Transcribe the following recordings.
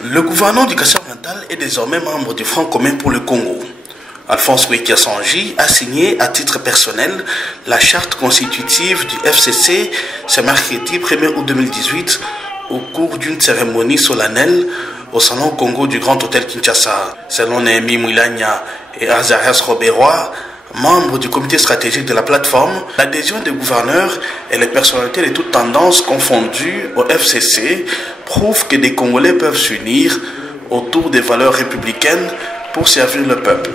Le gouverneur du Kassai-Oriental est désormais membre du Front commun pour le Congo. Alphonse Wiki-Assangi a signé à titre personnel la charte constitutive du FCC ce mercredi 1er août 2018 au cours d'une cérémonie solennelle au Salon Congo du Grand Hôtel Kinshasa. Selon Néhémie Mouilagna et Azarias Robéroy, membres du comité stratégique de la plateforme, l'adhésion des gouverneurs et les personnalités de toutes tendances confondues au FCC prouve que des Congolais peuvent s'unir autour des valeurs républicaines pour servir le peuple.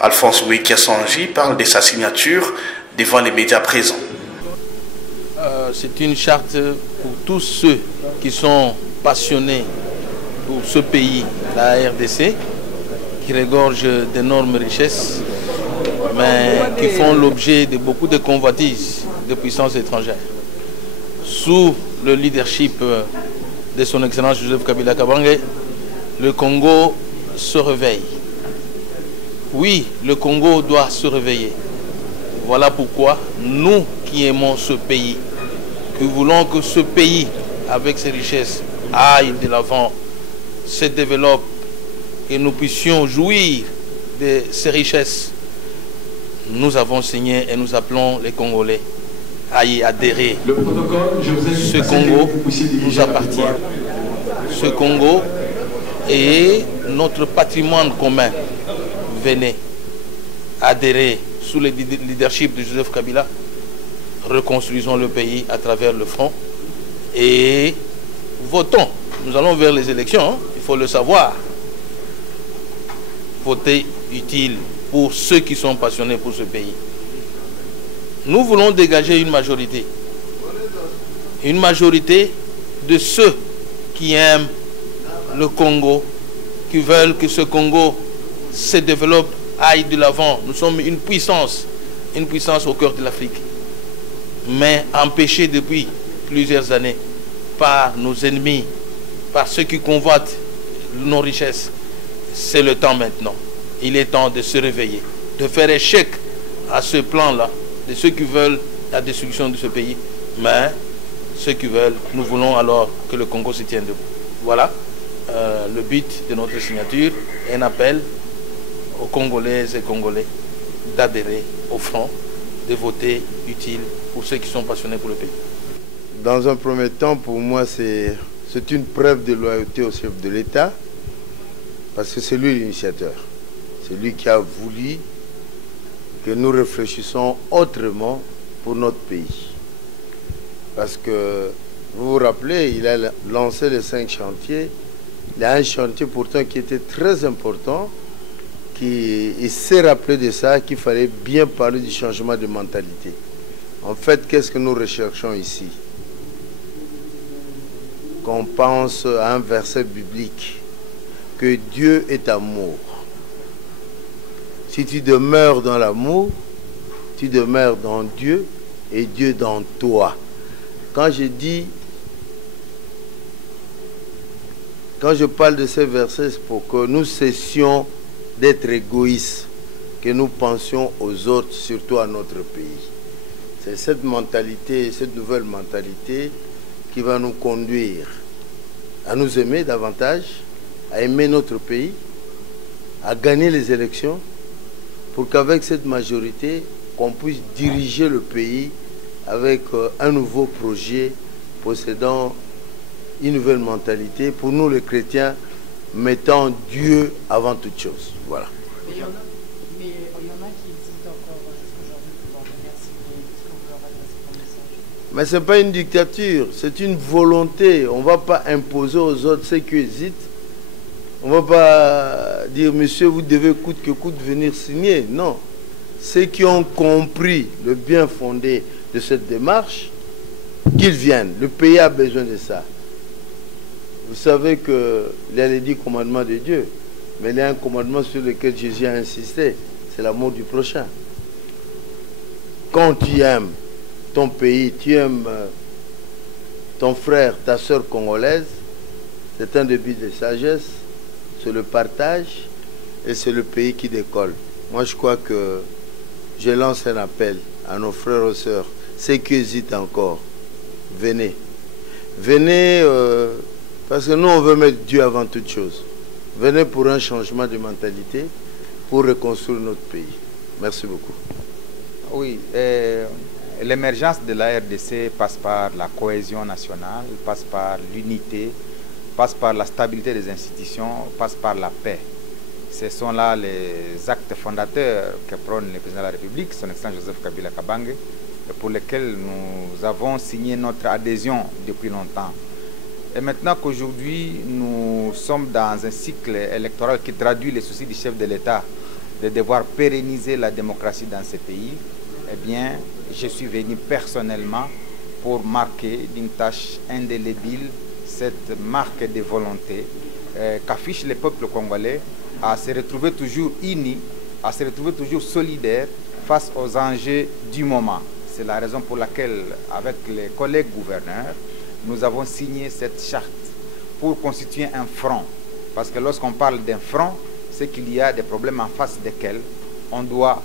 Alphonse Wiki-Assangi parle de sa signature devant les médias présents. C'est une charte pour tous ceux qui sont passionnés pour ce pays, la RDC, qui regorge d'énormes richesses, mais qui font l'objet de beaucoup de convoitises de puissances étrangères. Sous le leadership de son Excellence Joseph Kabila Kabange, le Congo se réveille. Oui, le Congo doit se réveiller. Voilà pourquoi nous qui aimons ce pays, qui voulons que ce pays, avec ses richesses, aille de l'avant, se développe, et nous puissions jouir de ces richesses, nous avons signé et nous appelons les Congolais à y adhérer. Ce Congo nous appartient. Ce Congo est notre patrimoine commun. Venez adhérer sous le leadership de Joseph Kabila. Reconstruisons le pays à travers le front et votons. Nous allons vers les élections, il faut le savoir. Voter utile pour ceux qui sont passionnés pour ce pays. Nous voulons dégager une majorité. Une majorité de ceux qui aiment le Congo, qui veulent que ce Congo se développe, aille de l'avant. Nous sommes une puissance au cœur de l'Afrique. Mais empêchée depuis plusieurs années par nos ennemis, par ceux qui convoitent nos richesses. C'est le temps maintenant. Il est temps de se réveiller, de faire échec à ce plan-là, de ceux qui veulent la destruction de ce pays. Mais ceux qui veulent, nous voulons alors que le Congo se tienne debout. Voilà le but de notre signature, un appel aux Congolaises et Congolais d'adhérer au front, de voter utile pour ceux qui sont passionnés pour le pays. Dans un premier temps, pour moi, c'est une preuve de loyauté au chef de l'État, parce que c'est lui l'initiateur. C'est lui qui a voulu que nous réfléchissions autrement pour notre pays. Parce que, vous vous rappelez, il a lancé les 5 chantiers. Il y a un chantier pourtant qui était très important, il s'est rappelé de ça, qu'il fallait bien parler du changement de mentalité. En fait, qu'est-ce que nous recherchons ici? Qu'on pense à un verset biblique, que Dieu est amour. Si tu demeures dans l'amour, tu demeures dans Dieu et Dieu dans toi. Quand je parle de ces versets, c'est pour que nous cessions d'être égoïstes, que nous pensions aux autres, surtout à notre pays. C'est cette mentalité, cette nouvelle mentalité qui va nous conduire à nous aimer davantage, à aimer notre pays, à gagner les élections, pour qu'avec cette majorité, qu'on puisse diriger le pays avec un nouveau projet possédant une nouvelle mentalité, pour nous les chrétiens, mettant Dieu avant toute chose. Voilà. Mais il y en a qui hésitent encore aujourd'hui pouvoir venir signer. Est-ce qu'on peut leur adresser comme message? Mais ce n'est pas une dictature, c'est une volonté. On ne va pas imposer aux autres ceux qui hésitent. On ne va pas dire, monsieur, vous devez coûte que coûte venir signer. Non. Ceux qui ont compris le bien fondé de cette démarche, qu'ils viennent. Le pays a besoin de ça. Vous savez qu'il y a les 10 commandements de Dieu, mais il y a un commandement sur lequel Jésus a insisté, c'est l'amour du prochain. Quand tu aimes ton pays, tu aimes ton frère, ta soeur congolaise, c'est un début de sagesse, c'est le partage et c'est le pays qui décolle. Moi, je crois que je lance un appel à nos frères et sœurs, ceux qui hésitent encore, venez. Venez Parce que nous, on veut mettre Dieu avant toute chose. Venez pour un changement de mentalité, pour reconstruire notre pays. Merci beaucoup. Oui, l'émergence de la RDC passe par la cohésion nationale, passe par l'unité, passe par la stabilité des institutions, passe par la paix. Ce sont là les actes fondateurs que prône le président de la République, son excellence Joseph Kabila Kabange, pour lesquels nous avons signé notre adhésion depuis longtemps. Et maintenant qu'aujourd'hui, nous sommes dans un cycle électoral qui traduit les soucis du chef de l'État de devoir pérenniser la démocratie dans ce pays, eh bien, je suis venu personnellement pour marquer d'une tâche indélébile cette marque de volonté qu'affiche le peuple congolais à se retrouver toujours unis, à se retrouver toujours solidaires face aux enjeux du moment. C'est la raison pour laquelle, avec les collègues gouverneurs, nous avons signé cette charte pour constituer un front. Parce que lorsqu'on parle d'un front, c'est qu'il y a des problèmes en face desquels on doit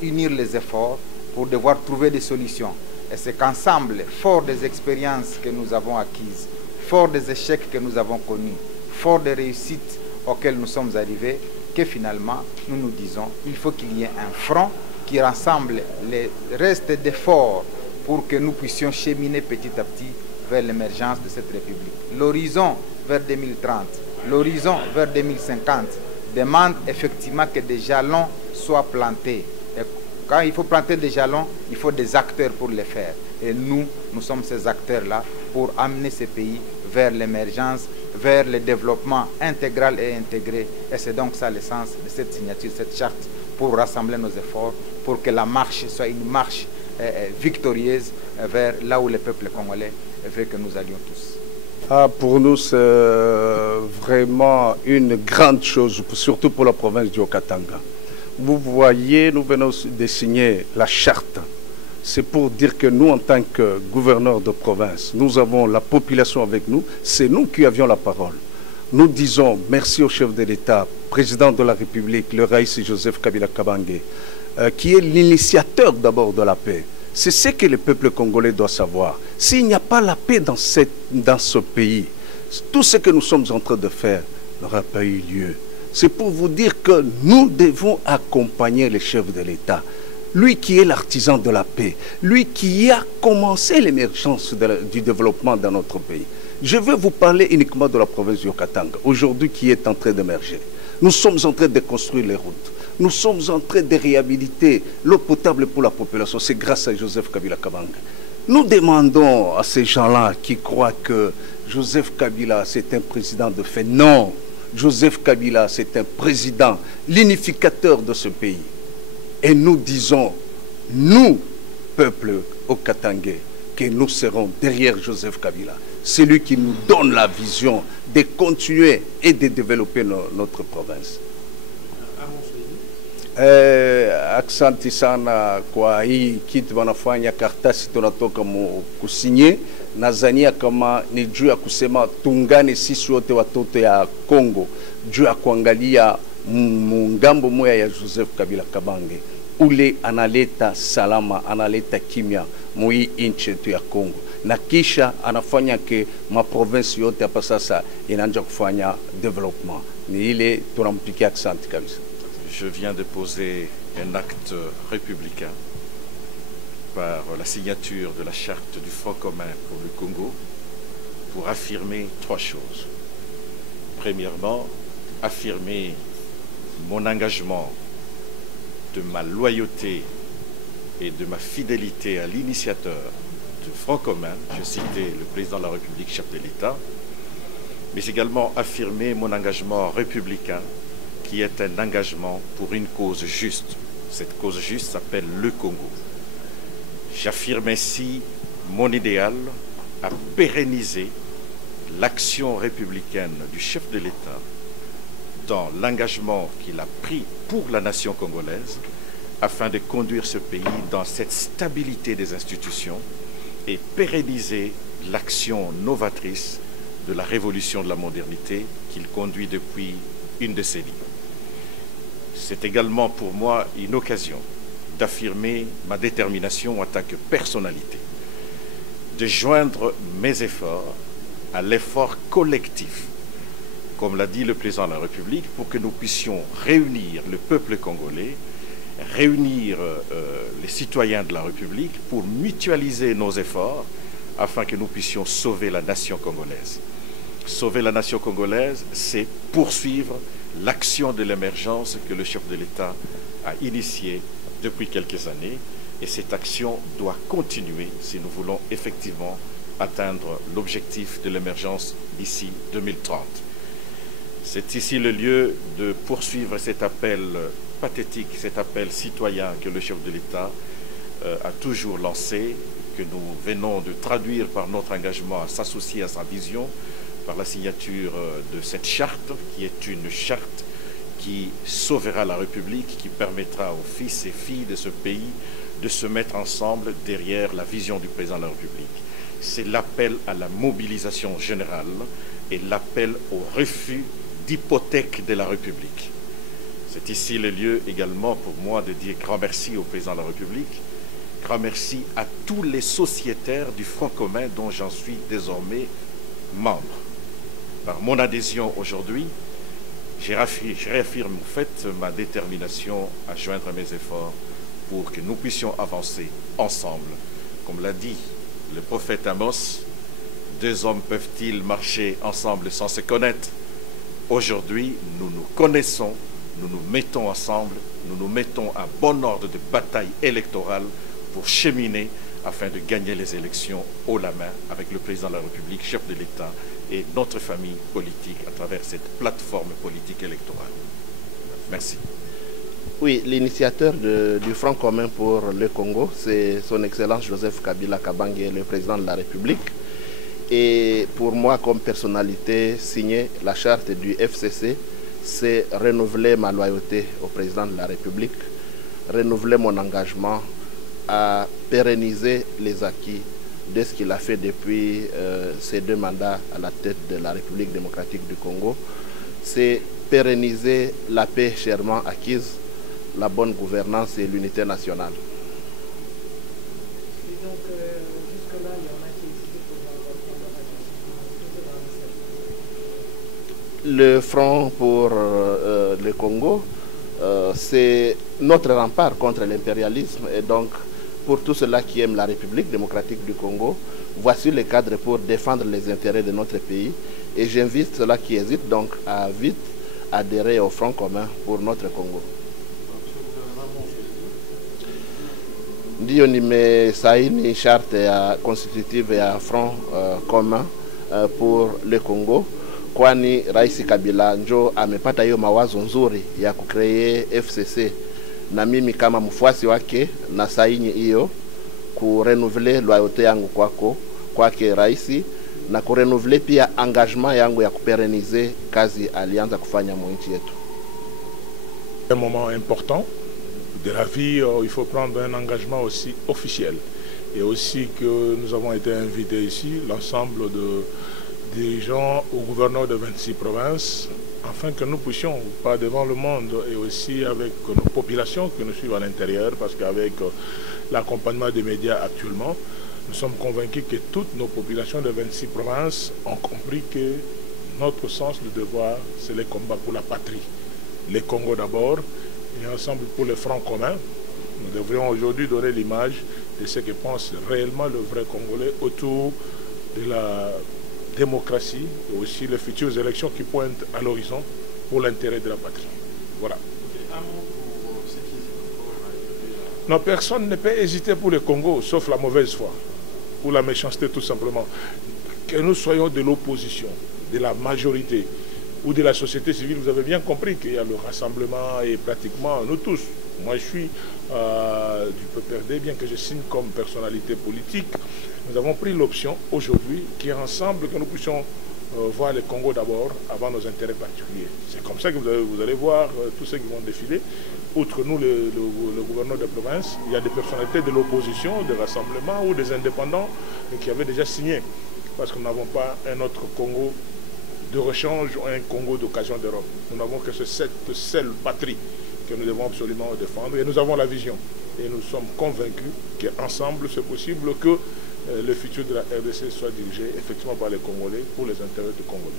unir les efforts pour devoir trouver des solutions. Et c'est qu'ensemble, fort des expériences que nous avons acquises, fort des échecs que nous avons connus, fort des réussites auxquelles nous sommes arrivés, que finalement, nous nous disons, il faut qu'il y ait un front qui rassemble les restes d'efforts pour que nous puissions cheminer petit à petit vers l'émergence de cette République. L'horizon vers 2030, l'horizon vers 2050 demande effectivement que des jalons soient plantés. Et quand il faut planter des jalons, il faut des acteurs pour les faire. Et nous sommes ces acteurs-là pour amener ce pays vers l'émergence, vers le développement intégral et intégré. Et c'est donc ça l'essence de cette signature, cette charte, pour rassembler nos efforts, pour que la marche soit une marche victorieuse vers là où le peuple congolais veut que nous allions tous. Pour nous, c'est vraiment une grande chose, surtout pour la province du Haut-Katanga. Vous voyez, nous venons de signer la charte. C'est pour dire que nous, en tant que gouverneurs de province, nous avons la population avec nous. C'est nous qui avions la parole. Nous disons merci au chef de l'État, président de la République, le Raïs Joseph Kabila Kabange, qui est l'initiateur d'abord de la paix. C'est ce que le peuple congolais doit savoir. S'il n'y a pas la paix dans ce pays, tout ce que nous sommes en train de faire n'aura pas eu lieu. C'est pour vous dire que nous devons accompagner le chef de l'État. Lui qui est l'artisan de la paix, lui qui a commencé l'émergence du développement dans notre pays. Je vais vous parler uniquement de la province du Haut-Katanga, aujourd'hui qui est en train d'émerger. Nous sommes en train de construire les routes. Nous sommes en train de réhabiliter l'eau potable pour la population. C'est grâce à Joseph Kabila Kabange. Nous demandons à ces gens-là qui croient que Joseph Kabila, c'est un président de fait. Non, Joseph Kabila, c'est un président, l'unificateur de ce pays. Et nous disons, nous, peuple haut-katangais, que nous serons derrière Joseph Kabila. C'est lui qui nous donne la vision de continuer et de développer notre province. Aksanti sana kwa hii kitu wanafanya kartasi tunatoka kusinye. Nazania kama ni juu ya kusema tungane sisi wote watoto ya Kongo, juu ya kuangalia mungambo moya ya Joseph Kabila Kabange. Ule analeta salama, analeta kimya mui inchi yetu ya Kongo. Na kisha anafanya ke maprovinsi yote hapa sasa inaanza kufanya development. Ni ile tunampikia aksanti kabisa. Je viens de poser un acte républicain par la signature de la charte du Front commun pour le Congo pour affirmer trois choses. Premièrement, affirmer mon engagement de ma loyauté et de ma fidélité à l'initiateur du Front commun, je citais le président de la République, chef de l'État, mais également affirmer mon engagement républicain qui est un engagement pour une cause juste. Cette cause juste s'appelle le Congo. J'affirme ainsi mon idéal à pérenniser l'action républicaine du chef de l'État dans l'engagement qu'il a pris pour la nation congolaise afin de conduire ce pays dans cette stabilité des institutions et pérenniser l'action novatrice de la révolution de la modernité qu'il conduit depuis une décennie. C'est également pour moi une occasion d'affirmer ma détermination en tant que personnalité, de joindre mes efforts à l'effort collectif, comme l'a dit le président de la République, pour que nous puissions réunir le peuple congolais, réunir les citoyens de la République pour mutualiser nos efforts afin que nous puissions sauver la nation congolaise. Sauver la nation congolaise, c'est poursuivre l'action de l'émergence que le chef de l'État a initiée depuis quelques années, et cette action doit continuer si nous voulons effectivement atteindre l'objectif de l'émergence d'ici 2030. C'est ici le lieu de poursuivre cet appel pathétique, cet appel citoyen que le chef de l'État a toujours lancé, que nous venons de traduire par notre engagement à s'associer à sa vision, par la signature de cette charte, qui est une charte qui sauvera la République, qui permettra aux fils et filles de ce pays de se mettre ensemble derrière la vision du président de la République. C'est l'appel à la mobilisation générale et l'appel au refus d'hypothèque de la République. C'est ici le lieu également pour moi de dire grand merci au président de la République, grand merci à tous les sociétaires du Front commun dont j'en suis désormais membre. Par mon adhésion aujourd'hui, je réaffirme en fait ma détermination à joindre mes efforts pour que nous puissions avancer ensemble. Comme l'a dit le prophète Amos, deux hommes peuvent-ils marcher ensemble sans se connaître? Aujourd'hui, nous nous connaissons, nous nous mettons ensemble, nous nous mettons à bon ordre de bataille électorale pour cheminer afin de gagner les élections haut la main avec le président de la République, chef de l'État, et notre famille politique à travers cette plateforme politique électorale. Merci. Oui, l'initiateur du Front commun pour le Congo, c'est son Excellence Joseph Kabila Kabange, le président de la République. Et pour moi, comme personnalité, signer la charte du FCC, c'est renouveler ma loyauté au président de la République, renouveler mon engagement à pérenniser les acquis de ce qu'il a fait depuis ses 2 mandats à la tête de la République démocratique du Congo. C'est pérenniser la paix chèrement acquise, la bonne gouvernance et l'unité nationale. Et donc, jusque-là, il y en a qui hésitent pour Le Front pour le Congo, c'est notre rempart contre l'impérialisme, et donc pour tous ceux-là qui aiment la République démocratique du Congo, voici le cadre pour défendre les intérêts de notre pays, et j'invite ceux-là qui hésitent donc à vite adhérer au Front commun pour notre Congo. Ndio nimesaini charte ya constitutive ya Front commun pour le Congo, kwani Rais Kabila njo amepata hiyo mawazo nzuri ya kukree FCC, na mimi kama mfuasi wake na saini hiyo kurenouveler loyauté yangu kwake rais, na kurenouveler pia engagement yangu ya kuperenize kazi alianza kufanya mu nchi yetu. Un moment important de la vie, il faut prendre un engagement aussi officiel, et aussi que nous avons été invités ici, l'ensemble de dirigeants au gouverneur de 26 provinces, afin que nous puissions, pas devant le monde, et aussi avec nos populations que nous suivons à l'intérieur, parce qu'avec l'accompagnement des médias actuellement, nous sommes convaincus que toutes nos populations de 26 provinces ont compris que notre sens de devoir, c'est le combat pour la patrie. Les Congo d'abord, et ensemble pour le Front commun. Nous devrions aujourd'hui donner l'image de ce que pense réellement le vrai Congolais autour de la démocratie et aussi les futures élections qui pointent à l'horizon pour l'intérêt de la patrie. Voilà. Non, personne ne peut hésiter pour le Congo, sauf la mauvaise foi, pour la méchanceté tout simplement. Que nous soyons de l'opposition, de la majorité ou de la société civile, vous avez bien compris qu'il y a le rassemblement et pratiquement nous tous. Moi je suis du PPRD, bien que je signe comme personnalité politique. Nous avons pris l'option aujourd'hui qu'ensemble que nous puissions voir le Congo d'abord avant nos intérêts particuliers. C'est comme ça que vous allez voir tous ceux qui vont défiler. Outre nous, le gouverneur de province, il y a des personnalités de l'opposition, des rassemblements ou des indépendants qui avaient déjà signé. Parce que nous n'avons pas un autre Congo de rechange ou un Congo d'occasion d'Europe. Nous n'avons que cette seule patrie que nous devons absolument défendre, et nous avons la vision. Et nous sommes convaincus qu'ensemble, c'est possible que le futur de la RDC soit dirigé effectivement par les Congolais pour les intérêts du Congolais.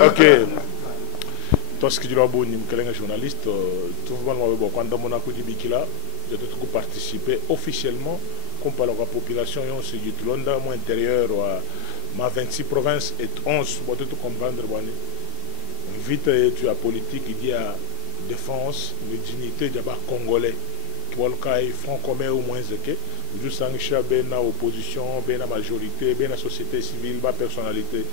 Ok. Parce que tu es un journaliste, tout le monde quand j'ai participé officiellement comme par la population et Londres, mon intérieur, ma 26 provinces et 11, pour tout comprendre. Vite, tu as politique, il y a défense, de dignité, il y a Congolais. Qui ont le front commun au moins que nous sommes bien opposition, bien la majorité, bien la société civile, bien la personnalité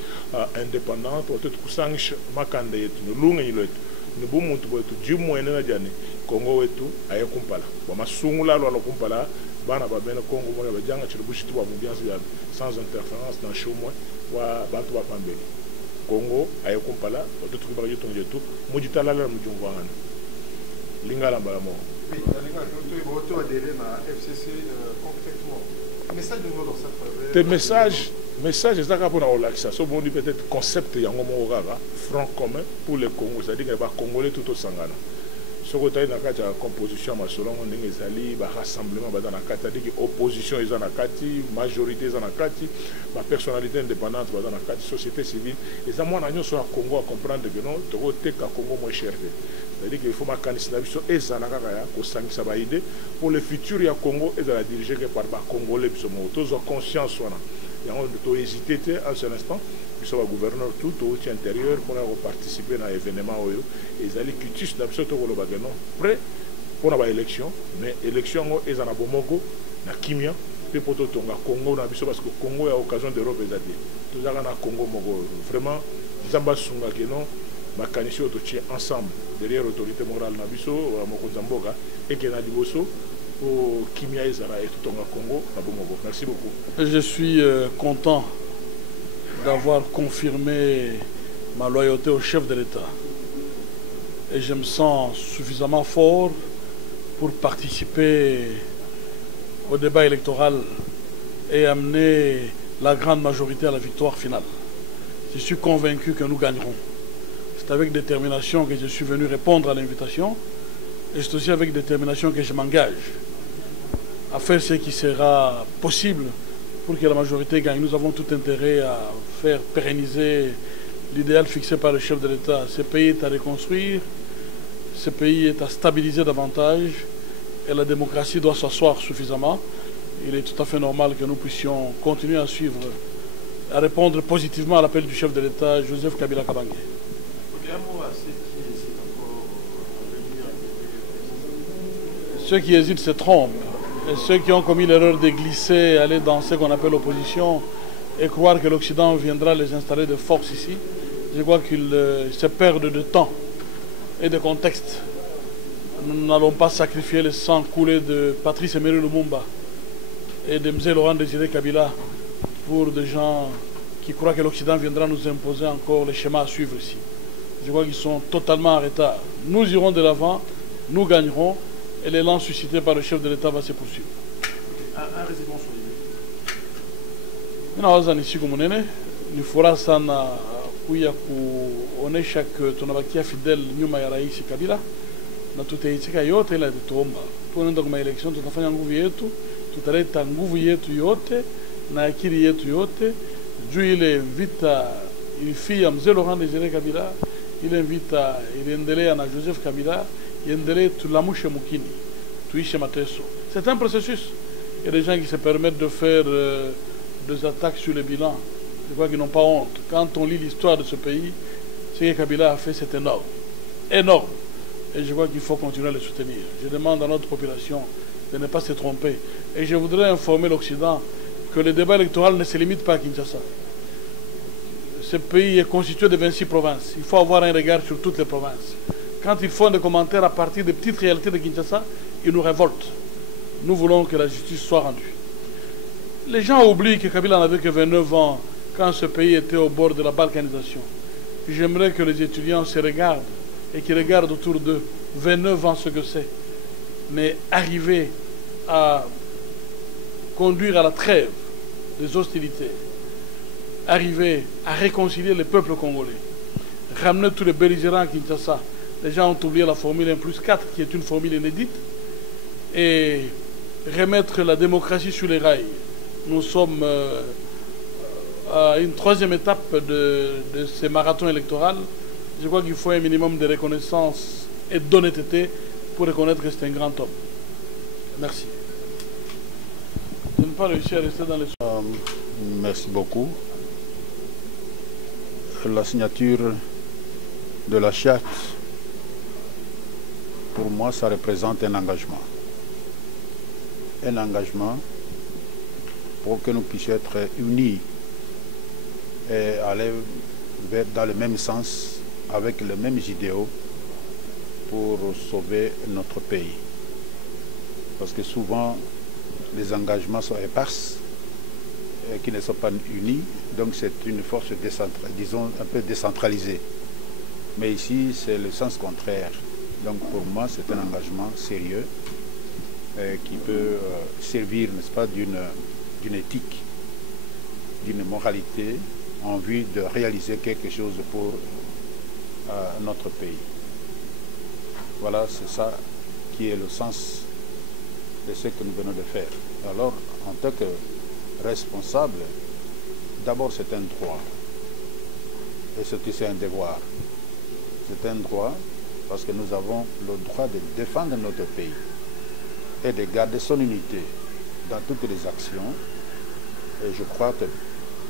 indépendante. Tout ça, ma candidature, nous nous du moins Congo et tout, aïe kumpala. Ma sungula lo kumpala, bana ba ben Congo mo ba janga chirubushi tu ba ambiance sans interférence dans show moi wa bantu ba pambeli. Congo aïe kumpala, tout truc ba yoto njetu, mujita la mujumbo ngana. Lingala mbala mo. Oui, Lingala tu adhéré à FCC concrètement. Message de nous dans cette faveur. Tes messages ezaka pour na relaxation. So bon peut-être concept yango mo gaga, front commun pour les Congos, c'est-à-dire que ba Congolais tout au sangana. Ce que tu as dans la composition, le rassemblement, l'opposition, la majorité, la personnalité indépendante, la société civile. Et ça, moi, nous sommes au Congo à comprendre que non, tu as Congo moins cher. C'est-à-dire qu'il faut que les pour le futur, il y a Congo et la diriger par les Congolais. Tous ont conscience. Il faut hésiter un seul instant. Nous sommes gouverneur tout au intérieur pour participer à l'événement et ils allaient quitter prêt pour l'élection mais l'élection est en Abomogo na Kimia puis pour tout le Congo parce que le Congo a occasion d'Europe tout ça na Congo vraiment Zamba Sunga que non ma canissio tout ensemble derrière l'autorité morale na biso Mokozamboga et que na Diboso au Kimia Ezara et tout le Congo na Abomogo. Merci beaucoup. Je suis content d'avoir confirmé ma loyauté au chef de l'État. Et je me sens suffisamment fort pour participer au débat électoral et amener la grande majorité à la victoire finale. Je suis convaincu que nous gagnerons. C'est avec détermination que je suis venu répondre à l'invitation et c'est aussi avec détermination que je m'engage à faire ce qui sera possible pour que la majorité gagne. Nous avons tout intérêt à faire pérenniser l'idéal fixé par le chef de l'État. Ce pays est à reconstruire, ce pays est à stabiliser davantage et la démocratie doit s'asseoir suffisamment. Il est tout à fait normal que nous puissions continuer à suivre, à répondre positivement à l'appel du chef de l'État, Joseph Kabila Kabange. Ceux qui hésitent se trompent. Et ceux qui ont commis l'erreur de glisser, aller dans ce qu'on appelle l'opposition et croire que l'Occident viendra les installer de force ici, je crois qu'ils se perdent de temps et de contexte. Nous n'allons pas sacrifier le sang coulé de Patrice Emery Lumumba et de M. Laurent Désiré Kabila pour des gens qui croient que l'Occident viendra nous imposer encore les schémas à suivre ici. Je crois qu'ils sont totalement en retard. Nous irons de l'avant, nous gagnerons. Et l'élan suscité par le chef de l'État va se poursuivre. Un résident sur l'île. Nous ferons ça on est chaque tonabakia fidèle nyuma ya rais Kabila na tutaitika yote ila tuomba tunaenda kwa election tutafanya nguvu yetu tutaleta nguvu yetu yote na akili yetu yote juu ile vita ilifia mzee Laurent Désiré Kabila ile vita iliendelea na Joseph Kabila iendelee tulamushe mukini tuishe mateso. C'est un processus. Il y a des gens qui se permettent de faire des attaques sur le bilan. Je crois qu'ils n'ont pas honte. Quand on lit l'histoire de ce pays, ce que Kabila a fait, c'est énorme. Énorme. Et je crois qu'il faut continuer à le soutenir. Je demande à notre population de ne pas se tromper. Et je voudrais informer l'Occident que le débat électoral ne se limite pas à Kinshasa. Ce pays est constitué de 26 provinces. Il faut avoir un regard sur toutes les provinces. Quand ils font des commentaires à partir des petites réalités de Kinshasa, ils nous révoltent. Nous voulons que la justice soit rendue. Les gens oublient que Kabila n'avait que 29 ans quand ce pays était au bord de la balkanisation. J'aimerais que les étudiants se regardent et qu'ils regardent autour d'eux 29 ans ce que c'est. Mais arriver à conduire à la trêve des hostilités, arriver à réconcilier le peuple congolais, ramener tous les belligérants à Kinshasa. Les gens ont oublié la formule 1+4 qui est une formule inédite, et remettre la démocratie sur les rails. Nous sommes à une troisième étape de ce marathon électoral. Je crois qu'il faut un minimum de reconnaissance et d'honnêteté pour reconnaître que c'est un grand homme. Merci. Je n'ai pas réussi à rester dans les... Merci beaucoup. La signature de la charte, pour moi, ça représente un engagement. Un engagement pour que nous puissions être unis et aller dans le même sens, avec les mêmes idéaux, pour sauver notre pays. Parce que souvent, les engagements sont épars, qui ne sont pas unis, donc c'est une force disons un peu décentralisée. Mais ici, c'est le sens contraire. Donc pour moi, c'est un engagement sérieux qui peut servir, n'est-ce pas, d'une éthique, d'une moralité en vue de réaliser quelque chose pour notre pays. Voilà, c'est ça qui est le sens de ce que nous venons de faire. Alors, en tant que responsable, d'abord c'est un droit et c'est aussi un devoir. C'est un droit parce que nous avons le droit de défendre notre pays et de garder son unité dans toutes les actions. Et je crois que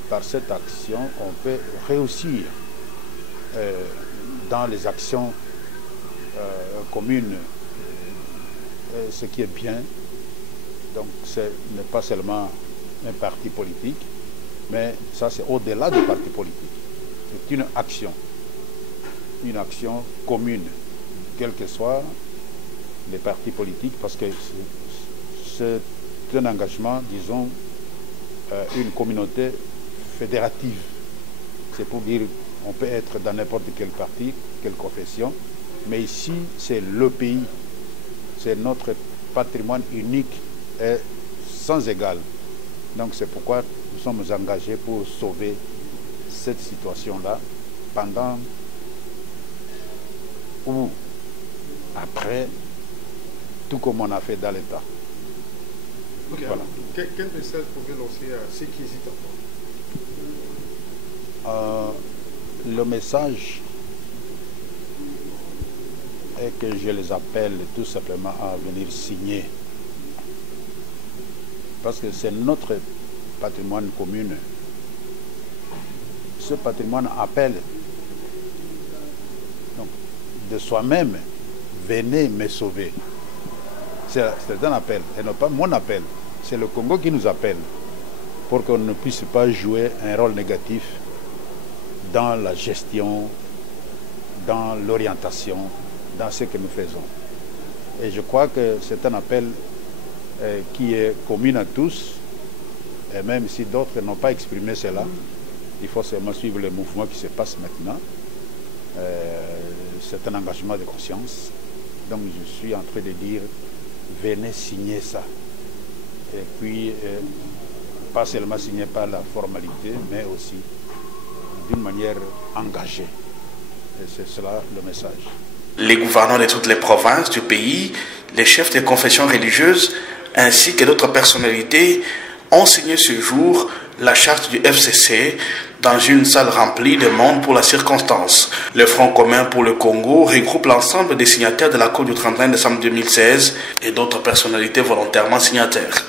par cette action, on peut réussir dans les actions communes, ce qui est bien. Donc ce n'est pas seulement un parti politique, mais ça c'est au-delà du parti politique. C'est une action commune, quels que soient les partis politiques, parce que c'est un engagement, disons, une communauté fédérative. C'est pour dire, on peut être dans n'importe quel parti, quelle confession, mais ici c'est le pays, c'est notre patrimoine unique et sans égal. Donc c'est pourquoi nous sommes engagés pour sauver cette situation-là pendant ou après, tout comme on a fait dans l'État. Okay. Voilà. Quel message pouvez lancer à ceux qui hésitent encore? Le message est que je les appelle tout simplement à venir signer. Parce que c'est notre patrimoine commun. Ce patrimoine appelle donc, de soi-même, venez me sauver. C'est un appel, et non pas mon appel. C'est le Congo qui nous appelle pour qu'on ne puisse pas jouer un rôle négatif dans la gestion, dans l'orientation, dans ce que nous faisons. Et je crois que c'est un appel qui est commun à tous, et même si d'autres n'ont pas exprimé cela, il faut seulement suivre le mouvement qui se passe maintenant. C'est un engagement de conscience. Donc je suis en train de dire, venez signer ça. Et puis, pas seulement signer par la formalité, mais aussi d'une manière engagée. Et c'est cela le message. Les gouverneurs de toutes les provinces du pays, les chefs des confessions religieuses, ainsi que d'autres personnalités ont signé ce jour la charte du FCC dans une salle remplie de monde pour la circonstance. Le Front commun pour le Congo regroupe l'ensemble des signataires de l'accord du 31 décembre 2016 et d'autres personnalités volontairement signataires.